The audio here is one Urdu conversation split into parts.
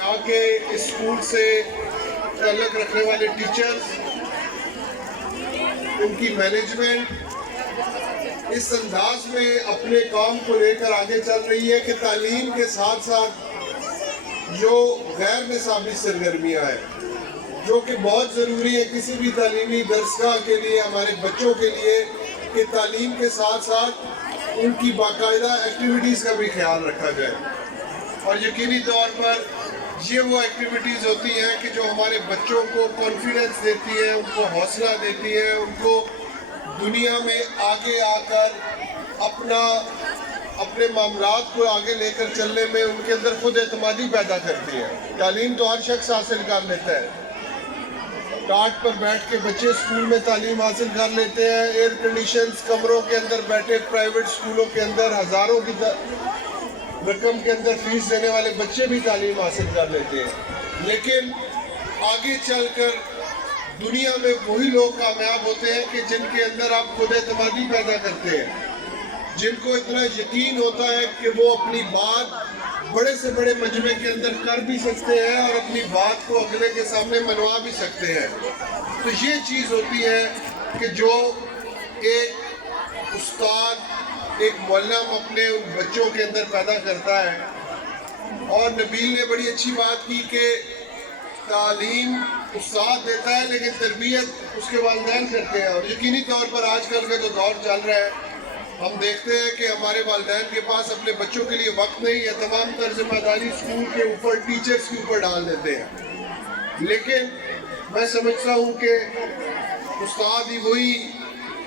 یہاں کے اسکول سے تعلق رکھنے والے ٹیچرز، ان کی مینجمنٹ اس انداز میں اپنے کام کو لے کر آگے چل رہی ہے کہ تعلیم کے ساتھ ساتھ جو غیر نصابی سرگرمیاں ہیں جو کہ بہت ضروری ہے کسی بھی تعلیمی درسگاہ کے لیے، ہمارے بچوں کے لیے، کہ تعلیم کے ساتھ ساتھ ان کی باقاعدہ ایکٹیویٹیز کا بھی خیال رکھا جائے. اور یقینی طور پر یہ وہ ایکٹیویٹیز ہوتی ہیں کہ جو ہمارے بچوں کو کانفیڈنس دیتی ہیں، ان کو حوصلہ دیتی ہیں، ان کو دنیا میں آگے آ کر اپنے معاملات کو آگے لے کر چلنے میں ان کے اندر خود اعتمادی پیدا کرتی ہے. تعلیم تو ہر شخص حاصل کر لیتا ہے. ٹاٹ پر بیٹھ کے بچے اسکول میں تعلیم حاصل کر لیتے ہیں. ایئر کنڈیشنز کمروں کے اندر بیٹھے پرائیویٹ اسکولوں کے اندر ہزاروں کی رقم کے اندر فیس دینے والے بچے بھی تعلیم حاصل کر لیتے ہیں. لیکن آگے چل کر دنیا میں وہی لوگ کامیاب ہوتے ہیں کہ جن کے اندر آپ خود اعتمادی پیدا کرتے ہیں، جن کو اتنا یقین ہوتا ہے کہ وہ اپنی بات بڑے سے بڑے مجمع کے اندر کر بھی سکتے ہیں اور اپنی بات کو اگلے کے سامنے منوا بھی سکتے ہیں. تو یہ چیز ہوتی ہے کہ جو ایک استاد، ایک معلم اپنے ان بچوں کے اندر پیدا کرتا ہے. اور نبیل نے بڑی اچھی بات کی کہ تعلیم استاد دیتا ہے لیکن تربیت اس کے والدین کرتے ہیں. اور یقینی طور پر آج کل کا جو دور چل رہا ہے، ہم دیکھتے ہیں کہ ہمارے والدین کے پاس اپنے بچوں کے لیے وقت نہیں ہے. تمام تر ذمہ داری اسکول کے اوپر، ٹیچرز کے اوپر ڈال دیتے ہیں. لیکن میں سمجھتا ہوں کہ استاد ہی وہی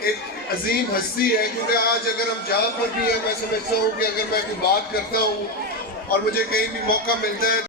ایک عظیم ہستی ہے، کیونکہ آج اگر ہم جہاں پر بھی ہیں، میں سمجھتا ہوں کہ اگر میں کوئی بات کرتا ہوں اور مجھے کہیں بھی موقع ملتا ہے